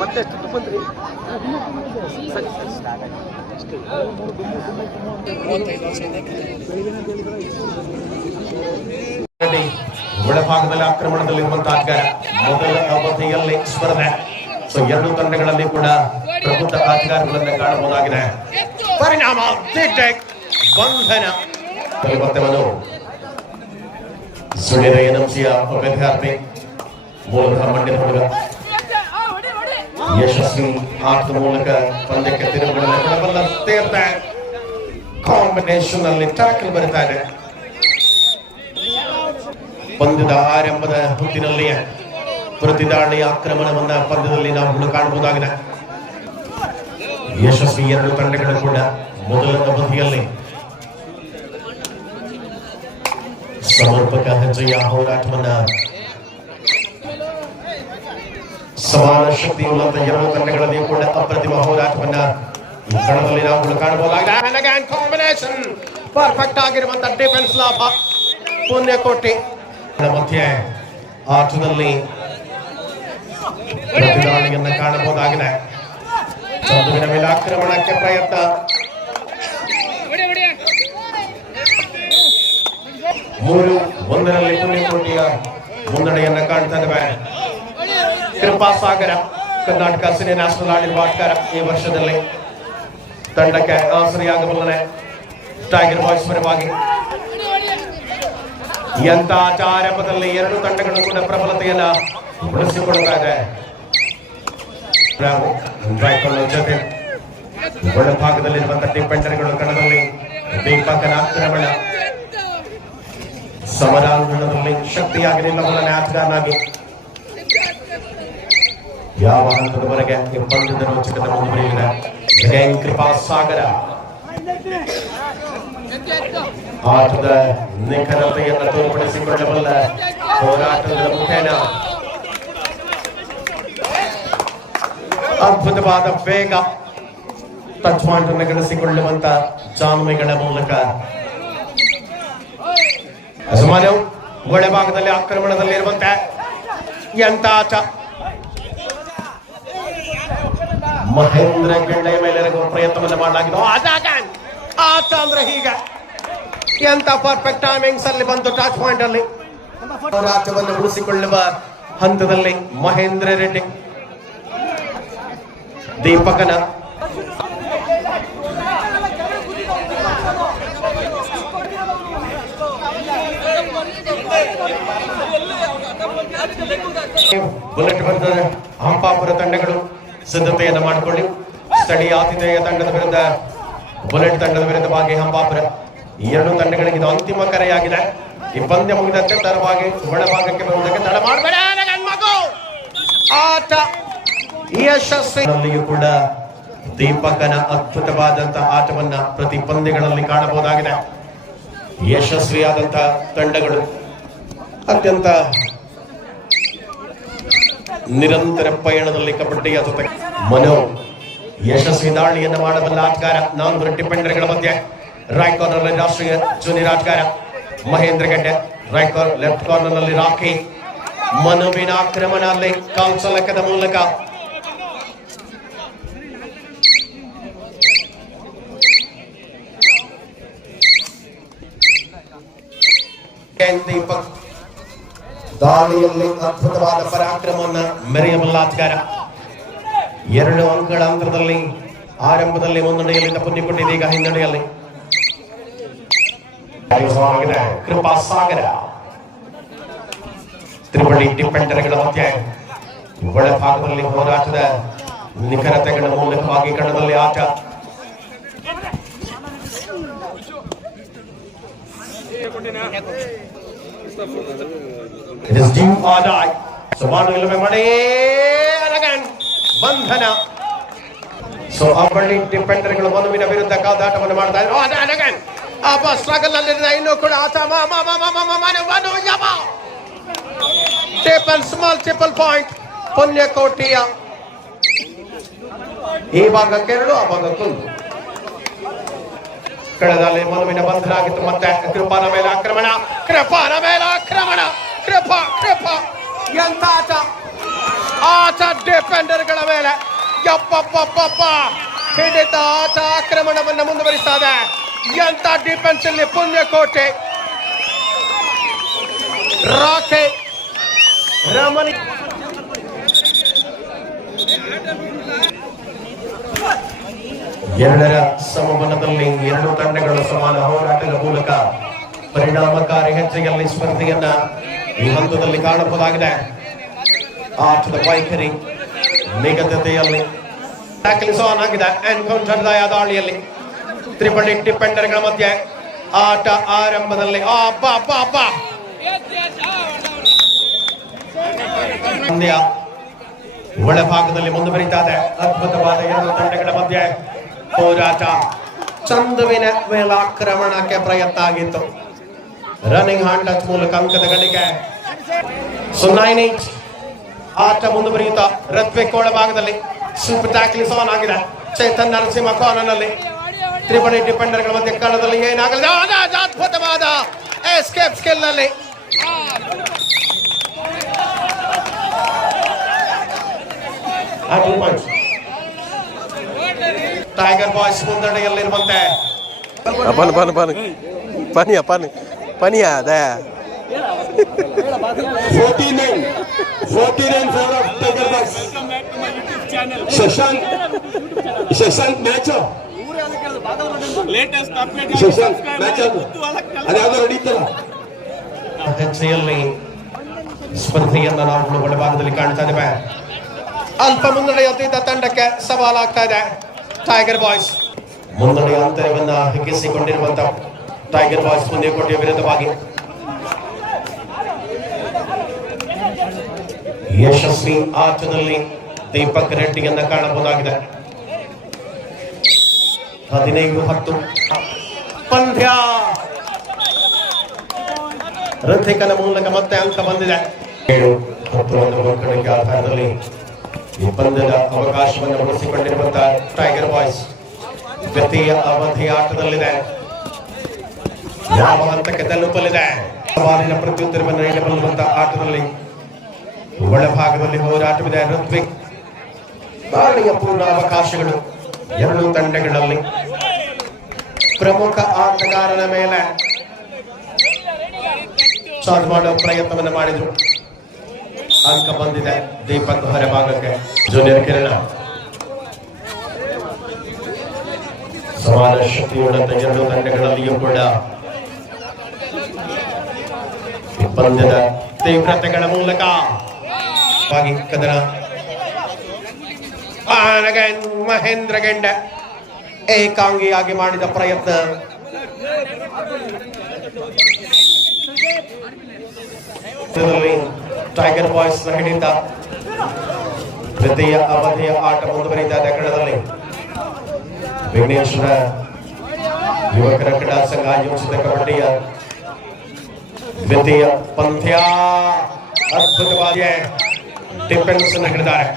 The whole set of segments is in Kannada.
ಮತ್ತೆ ಬಂದ್ರಿ ಒಳಭಾಗದಲ್ಲಿ ಆಕ್ರಮಣದಲ್ಲಿರುವಂತಹ ಆಟಗಾರ ಮೊದಲ ಅವಧಿಯಲ್ಲಿ ಸ್ಪರ್ಧೆ. ಸೊ ಎರಡು ತಂಡಗಳಲ್ಲಿ ಕೂಡ ಪ್ರಬುದ್ಧ ಆಟಗಾರಗಳನ್ನ ಕಾಣಬಹುದಾಗಿದೆ. ಪರಿಣಾಮ ಬಂಧನ ಪಥವನ್ನು ಸುಳಿದ ಎನ್ಎಂಸಿಯ ವಿದ್ಯಾರ್ಥಿ ಮೂಲತಃ ಮಂಡ್ಯದ ಹುಡುಗ ಯಶಸ್ವಿ ಆಟದ ಮೂಲಕ ಪಂದ್ಯಕ್ಕೆ ತಿರುವುಗಳನ್ನು ಕಾಂಬಿನೇಷನ್ ಅಲ್ಲಿ ಟ್ಯಾಕಲ್ ಬರುತ್ತಾ ಇದೆ. ಪಂದ್ಯದ ಆರಂಭದ ಹೊತ್ತಿನಲ್ಲಿಯೇ ಪ್ರತಿದಾಳಿ ಆಕ್ರಮಣವನ್ನ ಪಂದ್ಯದಲ್ಲಿ ನಾವು ಕಾಣಬಹುದಾಗಿದೆ. ಯಶಸ್ವಿ ಎರಡು ತಂಡಗಳು ಕೂಡ ಮೊದಲ ಅವಧಿಯಲ್ಲಿ ಸಮರ್ಪಕ ಹೆಜ್ಜೆಯ ಹೋರಾಟವನ್ನ ಸಮಾನ ಶಕ್ತಿಯುಳ್ಳಂತ ಎರಡು ತಂಡಗಳಲ್ಲಿ ಕೂಡ ಅಪ್ರತಿಮ ಹೋರಾಟವನ್ನ ಈ ಕಣದಲ್ಲಿ ನಾವು ಕಾಣಬಹುದಾಗಿದೆ. ಪರ್ಫೆಕ್ಟ್ ಆಗಿರುವಂತಹ ಡಿಫೆನ್ಸ್ ಲಾಭ ಪುಣ್ಯಕೋಟಿ ಮಧ್ಯೆ ಆಟದಲ್ಲಿ ಪ್ರತಿದಾಳಿಯನ್ನ ಕಾಣಬಹುದಾಗಿದೆ. ಚಂದುವಿನ ಮೇಲೆ ಆಕ್ರಮಣಕ್ಕೆ ಪ್ರಯತ್ನ. 3-1 ಪುಣ್ಯಕೋಟಿಯ ಮುನ್ನಡೆಯನ್ನ ಕಾಣ್ತಾ ಇದ್ದೇವೆ. ಕೃಪಾಸಾಗರ ಕರ್ನಾಟಕ ಸಿನಿ ನ್ಯಾಷನಲ್ ಆಡಿರುವ ಆಟಗಾರ ಈ ವರ್ಷದಲ್ಲಿ ತಂಡಕ್ಕೆ ಆಸರೆಯಾಗಬಲ್ಲನೆ. ಟೈಗರ್ ಬಾಯ್ಸ್ ಪರವಾಗಿ ಎಂತ ಆರಂಭದಲ್ಲಿ ಎರಡು ತಂಡಗಳು ಕೂಡ ಪ್ರಬಲತೆಯನ್ನ ಉಳಿಸಿಕೊಳ್ತಾ ಇದೆ. ಜೊತೆ ಒಳಭಾಗದಲ್ಲಿರುವಂತಹ ಡಿಫೆಂಡರ್ಗಳು ಕಣದಲ್ಲಿ ದೀಪಕನ ಆಕ್ರಮಣ ಸಮರಾಂಗಣದಲ್ಲಿ ಶಕ್ತಿಯಾಗಿ ನಿಲ್ಲಬಲ್ಲನೆ ಆಟಗಾರನಾಗಿ ಯಾವ ಹಂತದವರೆಗೆ ಈ ಪಂದ್ಯದ ರೋಚಕತೆ ಮುಂದುವರಿಯಲಿದೆ. ಕೃಪಾಸಾಗರ ಆಟದ ನಿಖರತೆಯನ್ನು ತೋರ್ಪಡಿಸಿಕೊಳ್ಳಬಲ್ಲ ಹೋರಾಟದ ಮುಖೇನ ಅದ್ಭುತವಾದ ವೇಗ ಟಚ್ ಪಾಯಿಂಟ್ ಅನ್ನು ಗಳಿಸಿಕೊಳ್ಳುವಂತ ಜಾನುಮೆಗಳ ಮೂಲಕ ಅಸಮಾನವು ಒಳಭಾಗದಲ್ಲಿ ಆಕ್ರಮಣದಲ್ಲಿ ಇರುವಂತೆ ಎಂತ ಆಟ. ಮಹೇಂದ್ರ ಗೆಂಡೆಯ ಮೇಲೆ ಪ್ರಯತ್ನವನ್ನು ಮಾಡಲಾಗಿದೆ. ಆಟ ಅಂದ್ರೆ ಹೀಗ ಎಂತ ಪರ್ಫೆಕ್ಟ್ ಟೈಮಿಂಗ್ಸ್ ಅಲ್ಲಿ ಬಂತು. ಟಚ್ ಪಾಯಿಂಟ್ ಅಲ್ಲಿ ಹೋರಾಟವನ್ನು ಉಳಿಸಿಕೊಳ್ಳುವ ಹಂತದಲ್ಲಿ ಮಹೇಂದ್ರ ರೆಡ್ಡಿ ದೀಪಕನ ಬುಲೆಟ್ ಬರ್ತದೆ. ಹಂಪಾಪುರ ತಂಡಗಳು ಸಿದ್ಧತೆಯನ್ನು ಮಾಡಿಕೊಳ್ಳಿ. ಸ್ಥಳೀಯ ಆತಿಥೇಯ ತಂಡದ ವಿರುದ್ಧ ಬುಲೆಟ್ ತಂಡದ ವಿರುದ್ಧವಾಗಿ ಹಂಪಾಪುರ ಎರಡು ತಂಡಗಳಿಗೆ ಇದು ಅಂತಿಮ ಕರೆಯಾಗಿದೆ. ಈ ಪಂದ್ಯ ಮುಗಿದಂತೆ ತರವಾಗಿ ಒಳಭಾಗಕ್ಕೆ ಬರುವುದಕ್ಕೆ ತಡ ಮಾಡಬೇಡ. ಆಟ ಯಶಸ್ವಿಯಲ್ಲಿಯೂ ಕೂಡ ದೀಪಕನ ಅದ್ಭುತವಾದಂತಹ ಆಟವನ್ನ ಪ್ರತಿ ಪಂದ್ಯಗಳಲ್ಲಿ ಕಾಣಬಹುದಾಗಿದೆ. ಯಶಸ್ವಿಯಾದಂತಹ ತಂಡಗಳು ಅತ್ಯಂತ ನಿರಂತರ ಪಯಣದಲ್ಲಿ ಕಬಡ್ಡಿಯ ಜೊತೆ ಮನೋ ಯಶಸ್ವಿ ದಾಳಿಯನ್ನು ಮಾಡಬಲ್ಲ ಆಟಗಾರ. 4 ಡಿಫೆಂಡರ್ಗಳ ಮಧ್ಯೆ ರೈಟ್ ಕಾರ್ನರ್ ನಲ್ಲಿ ರಾಷ್ಟ್ರೀಯ ಜೂನಿಯರ್ ಆಟಗಾರ ಮಹೇಂದ್ರ ಗೆಡ್ಡೆ, ರೈಟ್ ಕಾರ್ನರ್ ಲೆಫ್ಟ್ ಕಾರ್ನರ್ ನಲ್ಲಿ ರಾಕಿ. ಮನುವಿನ ಆಕ್ರಮಣ ಅಲ್ಲಿ ಕಾಲ್ಸಲಕದ ಮೂಲಕ ದೀಪಕ್ ದಾಳಿಯಲ್ಲಿ ಅದ್ಭುತವಾದ ಪರಾಕ್ರಮವನ್ನು ಮೆರೆಯಬಲ್ಲ ಆಟಗಾರ. 2 ಅಂಕಗಳ ಅಂತರದಲ್ಲಿ ಆರಂಭದಲ್ಲಿ ಮುನ್ನಡೆಯಲ್ಲಿದ್ದ ಪುಣ್ಯಕೋಟಿ ಈಗ ಹಿನ್ನಡೆಯಲ್ಲಿ. ಕೃಪಾಸಾಗರ ತ್ರಿವಳಿ ಡಿಫೆಂಡರ್ಗಳ ಮಧ್ಯೆ ಒಳಭಾಗದಲ್ಲಿ ಹೋರಾಟದ ನಿಖರತೆಗಳ ಮೂಲಕವಾಗಿ ಕಣದಲ್ಲಿ ಆಟ. It is do or die. So ಬಂಧನ. ಸೊ ಅವಳಿ ಡಿಫೆಂಡರ್ಗಳು ಮನುವಿನ ವಿರುದ್ಧ ಕಾದಾಟವನ್ನು ಮಾಡ್ತಾ ಇದ್ರು. ಸ್ಟ್ರಗಲ್ ಅಲ್ಲಿ ಇನ್ನೂ ಕೂಡ ಟೇಪನ್ಸ್ ಮಲ್ಟಿಪಲ್ ಪಾಯಿಂಟ್ ಪುಣ್ಯಕೋಟಿಯ ಈ ಭಾಗಕ್ಕೆ 2 ಆ ಭಾಗಕ್ಕೆ 1. ಕಳೆದಲ್ಲಿ ಮನುವಿನ ಬಂಧನಾಗಿತ್ತು. ಮತ್ತೆ ಕೃಪಾನ ಮೇಲೆ ಆಕ್ರಮಣ, ಕೃಪಾ ಎಂತ ಆಟ ಡಿಫೆಂಡರ್ಗಳ ಮೇಲೆ ಯಪ್ಪಪ್ಪಪ್ಪ ಹಿಡಿತ ಆಟ ಆಕ್ರಮಣವನ್ನು ಮುಂದುವರಿಸ್ತಾ ಇದೆ. ಎಂತ ಡಿಫೆನ್ಸ್ ಅಲ್ಲಿ ಪುಣ್ಯಕೋಟೆ ರಾಕೆ ರಮಣಿ ಎರಡರ ಸಮಬಲದಲ್ಲಿ 2 ತಂಡಗಳು ಸಮಾನ ಹೋರಾಟದ ಮೂಲಕ ಪರಿಣಾಮಕಾರಿ ಹೆಜ್ಜೆಯಲ್ಲಿ ಸ್ಪರ್ಧೆಯನ್ನ ಈ ಹಂತದಲ್ಲಿ ಕಾಣಬಹುದಾಗಿದೆ. ಆಟದ ವೈಖರಿ ನಿಗದಿತೆಯಲ್ಲಿ ಟ್ಯಾಕ್ಲಿಂಗ್ ಆನ್ ಆಗಿದೆ. ಎನ್ಕೌಂಟರ್ ದಾಳಿಯಲ್ಲಿ ತ್ರಿಪಡಿ ಡಿಫೆಂಡರ್ಗಳ ಮಧ್ಯೆ ಆಟ ಆರಂಭದಲ್ಲಿ ಪಂದ್ಯ ಒಳಭಾಗದಲ್ಲಿ ಮುಂದುವರಿತಾ ಇದೆ. ಅದ್ಭುತವಾದ 2 ತಂಡಗಳ ಮಧ್ಯೆ ಹೋರಾಟ. ಚಂದುವಿನ ಮೇಲಾಕ್ರಮಣಕ್ಕೆ ಪ್ರಯತ್ನ ಆಗಿತ್ತು. ರನ್ನಿಂಗ್ ಹ್ಯಾಂಡ್ ಟಚ್ ಮೂಲಕ ಅಂಕದ ಗಳಿಕೆ. 9-8 ಆಟ ಮುಂದುವರಿಯುತ್ತಾ ಋತ್ವಿಕ್ ಒಳಭಾಗದಲ್ಲಿ ಸೂಪರ್ ಟ್ಯಾಕ್ಲಿಂಗ್ ಆನ್ ಆಗಿದೆ. ಚೇತನ್ ನರಸಿಂಹ ಕಾರ್ನರ್ನಲ್ಲಿ ತ್ರಿಪಡಿ ಡಿಫೆಂಡರ್ಗಳ ಮಧ್ಯೆ ಕಾಲದಲ್ಲಿ ಏನಾಗಲಿದೆ. ಅದ್ಭುತವಾದ ಎಸ್ಕೇಪ್ ಸ್ಕಿಲ್ ನಲ್ಲಿ ಟೈಗರ್ ಬಾಯ್ಸ್ ಮುಂದಡೆಯಲ್ಲಿರುವಂತೆ ಪನಿಯ ಅದೇ 49 for of Tiger Boys. Shashank match latest update Shashank match ಅದ್ಯಾವುದೋ ನಡೀತಲ್ಲ. ಹೆಜ್ಜೆಯಲ್ಲಿ ಸ್ಪರ್ಧೆಯನ್ನು ನಾವು ಒಳಭಾಗದಲ್ಲಿ ಕಾಣ್ತಾ ಇದ್ದೇವೆ. ಅಲ್ಪ ಮುನ್ನಡೆಯುತ್ತಿದ್ದ ತಂಡಕ್ಕೆ ಸವಾಲಾಗ್ತಾ ಇದೆ ಟೈಗರ್ ಬಾಯ್ಸ್. ಮುನ್ನಡೆಯ ಅಂತರವನ್ನ ಹಿಗ್ಗಿಸಿಕೊಂಡಿರುವಂತ ಟೈಗರ್ ಬಾಯ್ಸ್ ಪುಣ್ಯಕೋಟೆಯ ವಿರುದ್ಧವಾಗಿ ಯಶಸ್ವಿ ಆಟದಲ್ಲಿ ದೀಪಕ್ ರೆಡ್ಡಿಯನ್ನ ಕಾಣಬಹುದಾಗಿದೆ. 15-10 ಪಂದ್ಯ ಋತಿಕನ ಮೂಲಕ ಮತ್ತೆ ಅಂಕ ಬಂದಿದೆ. 7-10 ಆಧಾರದಲ್ಲಿ ಈ ಪಂದ್ಯದ ಅವಕಾಶವನ್ನು ಉಳಿಸಿಕೊಂಡಿರುವಂತಹ ಟೈಗರ್ ಬಾಯ್ಸ್ ದ್ವಿತೀಯ ಅವಧಿ ಆಟದಲ್ಲಿದೆ. ಯಾವ ಹಂತಕ್ಕೆ ತಲುಪಲಿದೆ? ಸವಾಲಿನ ಪ್ರತ್ಯುತ್ತರವನ್ನು ನೀಡಬಲ್ಲುವಂತಹ ಆಟದಲ್ಲಿ ಒಳಭಾಗದಲ್ಲಿ ಹೋರಾಟವಿದೆ. ಋತ್ವಿಕ್ ದಾಳಿಯ ಪೂರ್ಣ ಅವಕಾಶಗಳು 2 ತಂಡಗಳಲ್ಲಿ. ಪ್ರಮುಖ ಆಟಗಾರನ ಮೇಲೆ ಚಾರ್ಜ್ ಮಾಡುವ ಪ್ರಯತ್ನವನ್ನು ಮಾಡಿದ್ರು. ಅಂಕ ಬಂದಿದೆ ದೀಪಕ್ ಹೊರಭಾಗಕ್ಕೆ. ಜೂನಿಯರ್ ಕಿರಣ ಸಮಾನ ಶಕ್ತಿಯುಳ್ಳಂತ 2 ತಂಡಗಳಲ್ಲಿಯೂ ಕೂಡ ಪಂದ್ಯದ ತೀವ್ರತೆಗಳ ಮೂಲಕ ಕದನ ಮಹೇಂದ್ರ ಗೆಂಡ ಏಕಾಂಗಿಯಾಗಿ ಮಾಡಿದ ಪ್ರಯತ್ನ ಟೈಗರ್ ಬಾಯ್ಸ್ ಹಿಡಿತ. ದ್ವಿತೀಯ ಅವಧಿಯ ಆಟ ಮುಂದುವರಿದ ಕಣದಲ್ಲಿ ವಿಘ್ನೇಶ್ವರ ಯುವಕರ ಕ್ರೀಡಾ ಸಂಘ ಆಯೋಜಿತ ಕಬಡ್ಡಿಯ ದ್ವಿತೀಯ ಪಂದ್ಯ. ಅದ್ಭುತವಾದ ಡಿಫೆನ್ಸ್ ಹಿಡಿದ್ದಾರೆ.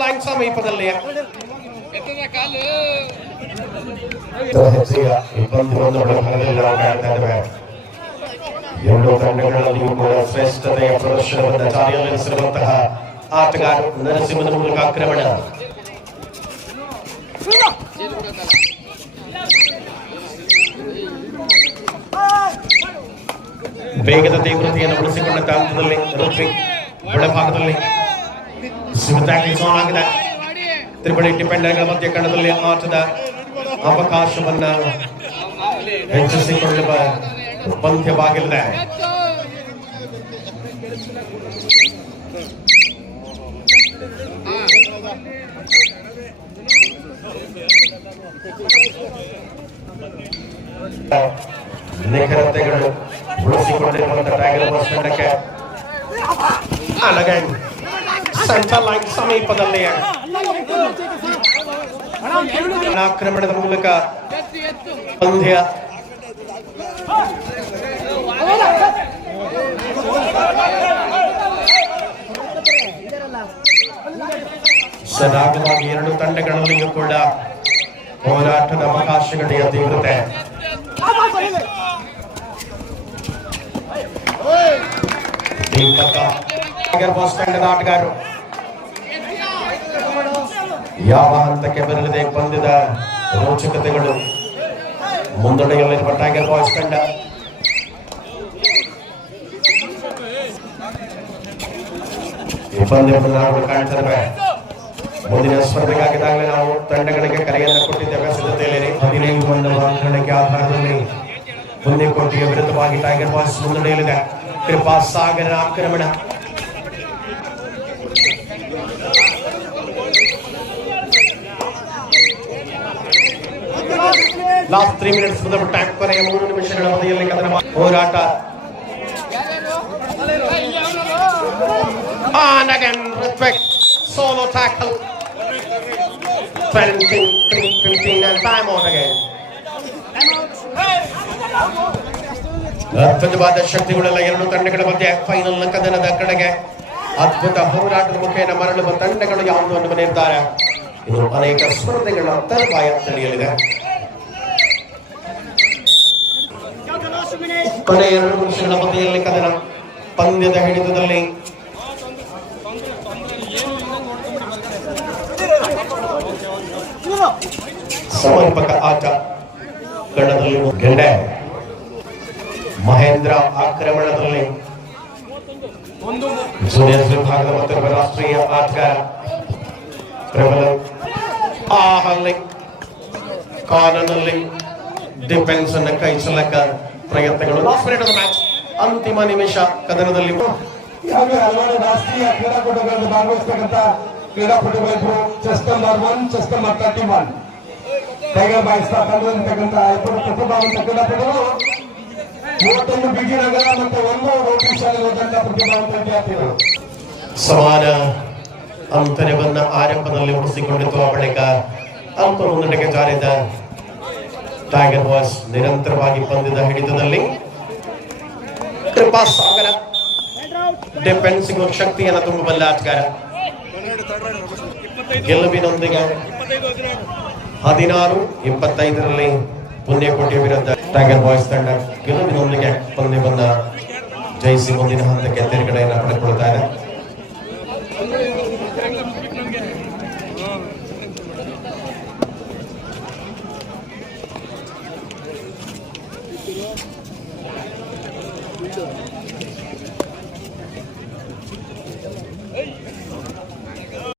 ಲೈನ್ ಸಮೀಪದಲ್ಲಿ ಎರಡು ತಂಡಗಳಲ್ಲಿಯೂ ಕೂಡ ಶ್ರೇಷ್ಠತೆಯ ಪ್ರದರ್ಶನವನ್ನು ಜಾರಿಯಲ್ಲಿರಿಸಿರುವಂತಹ ಆಟಗಾರ ನರಸಿಂಹನ ಮೂಲಕ ಆಕ್ರಮಣ. ವೇಗದ ತೀವ್ರತೆಯನ್ನು ಉಳಿಸಿಕೊಂಡ ಹಂತದಲ್ಲಿ ಋತ್ವಿಕ್ ಒಳಭಾಗದಲ್ಲಿ ಆಗಿದೆ. ತ್ರಿಪಡಿ ಡಿಫೆಂಡರ್ಗಳ ಮಧ್ಯ ಕಣದಲ್ಲಿ ಆಟದ ಅವಕಾಶವನ್ನ ಹೆಚ್ಚಿಸಿಕೊಳ್ಳುವ ಪಂದ್ಯವಾಗಲಿದೆ. ನಿಖರತೆಗಳು ಉಳಿಸಿಕೊಂಡಿರುವಂತಹ ಟೈಗರ್ ಬಾಯ್ಸ್ ತಂಡಕ್ಕೆ ಸೆಂಟರ್ ಲೈನ್ ಸಮೀಪದಲ್ಲಿ ಆಕ್ರಮಣದ ಮೂಲಕ ಪಂದ್ಯ ಸದಾಗವಾಗಿ ಎರಡು ತಂಡಗಳಲ್ಲಿಯೂ ಕೂಡ ಹೋರಾಟದ ಅವಕಾಶಗಳ ತೀವ್ರತೆ. ದೀಪಕ ತಂಡದ ಆಟಗಾರರು ಯಾವ ಹಂತಕ್ಕೆ ಬರಲಿದೆ ಪಂದ್ಯದ ರೋಚಕತೆಗಳು ಮುಂದಡೆಯಲ್ಲಿರುವ ಟೈಗರ್ ಬಾಯ್ಸ್ ತಂಡ. ಈ ಪಂದ್ಯವನ್ನು ನಾವು ಕಾಣ್ತಿದ್ದೇವೆ. ಮುಂದಿನ ಸ್ಪರ್ಧೆಗಾಗಿದ್ದಾಗಲೇ ನಾವು ತಂಡಗಳಿಗೆ ಕರೆಯನ್ನು ಕೊಟ್ಟಿದ್ದೇವೆ. ಸಿದ್ಧತೆಯಲ್ಲಿ 15 ಅಂಕಗಳಿಗೆ ಆಧಾರದಲ್ಲಿ ಪುಣ್ಯಕೋಟೆಯ ವಿರುದ್ಧವಾಗಿ ಟೈಗರ್ ಬಾಯ್ಸ್ ಮುನ್ನಡೆಯಲಿದೆ. ಕೃಪಾ ಸಾಗರ ಆಕ್ರಮಣ. ಲಾಸ್ಟ್ 3 ಮಿನಿಟ್ಸ್ ಟೈಮ್ ಕೊನೆಯ 3 ನಿಮಿಷಗಳ ಅವಧಿಯಲ್ಲಿ ಕದನ ಹೋರಾಟ. And again, respect, solo tackle. 15 and time out again. ಅದ್ಭುತವಾದ ಶಕ್ತಿಗಳೆಲ್ಲ ಎರಡು ತಂಡಗಳ ಮಧ್ಯೆ ಫೈನಲ್ ಕದನದ ಕಡೆಗೆ ಅದ್ಭುತ ಹೋರಾಟದ ಮುಖೇನ ಮರಳುವ ತಂಡಗಳು ಯಾವುದು ಅನ್ನುವ ನಿರ್ಧಾರ ಇದು ಅನೇಕ ಸ್ಪರ್ಧೆಗಳ ತರುವಾಯ ತಿಳಿಯಲಿದೆ. ಕೊನೆಯ 2 ನಿಮಿಷಗಳ ಮಧ್ಯೆಯಲ್ಲಿ ಕದನ ಪಂದ್ಯದ ಹಿಡಿತದಲ್ಲಿ ಸಮರ್ಪಕ ಆಟ ಕಣದಲ್ಲಿ ಗೆಂಡೆ ಮಹೇಂದ್ರ ಆಕ್ರಮಣದಲ್ಲಿ ಜೂನಿಯರ್ ವಿಭಾಗದ ಮತ್ತು ರಾಷ್ಟ್ರೀಯ ಆಟಗಾರ ಪ್ರಬಲ ಆಹಲ್ಲಿ ಕಾನನಲ್ಲಿ ಡಿಫೆನ್ಸ್ ಅನ್ನು ಕೈಸಲಕ್ಕ ಪ್ರಯತ್ನಗಳು. ಲಾಸ್ಟ್ ಮಿನಿಟ್ ಆಫ್ ಮ್ಯಾಚ್ ಅಂತಿಮ ನಿಮಿಷ ಕದನದಲ್ಲಿ ಹಲವಾರು ರಾಷ್ಟ್ರೀಯ ಕ್ರೀಡಾಕೂಟಗಳಲ್ಲಿ ಭಾಗವಹಿಸತಕ್ಕಂಥ ಕ್ರೀಡಾಪಟುಗಳಿದ್ರು. Chess number 1, chess number 31 tiger boys ತಂಡದಲ್ಲಿರ್ತಕ್ಕಂಥ ಇಬ್ಬರು ಪ್ರತಿಭಾವಂತ ಕ್ರೀಡಾಪಟುಗಳು 31 ಬಿಜಿನಗರ ಮತ್ತು 1 ರೋಟರಿ ಶಾಲೆ ಓದಂತ ಪ್ರತಿಭಾವಂತ ವಿದ್ಯಾರ್ಥಿಗಳು. ಸಮಾನ ಅಂತರವನ್ನ ಆರಂಭದಲ್ಲಿ ಉಳಿಸಿಕೊಂಡಿತು. ಆ ಬಳಿಕ ಅಲ್ಪ ಮುನ್ನಡೆಗೆ ಜಾರಿದ ಟೈಗರ್ ಬಾಯ್ಸ್ ನಿರಂತರವಾಗಿ ಪಂದ್ಯದ ಹಿಡಿತದಲ್ಲಿ. ಕೃಪಾ ಸಾಗರ ಡಿಫೆನ್ಸಿಗೆ ಶಕ್ತಿಯನ್ನು ತುಂಬಬಲ್ಲ ಆಟಗಾರ. ಗೆಲುವಿನೊಂದಿಗೆ 16-25 ಪುಣ್ಯಕೋಟೆಯ ವಿರುದ್ಧ ಟೈಗರ್ ಬಾಯ್ಸ್ ತಂಡ ಗೆಲುವಿನೊಂದಿಗೆ ಪಂದ್ಯವನ್ನ ಜಯಿಸಿ ಮುಂದಿನ ಹಂತಕ್ಕೆ ತೇರ್ಗಡೆಯನ್ನು ಪಡೆದುಕೊಳ್ತಾ ಇದೆ.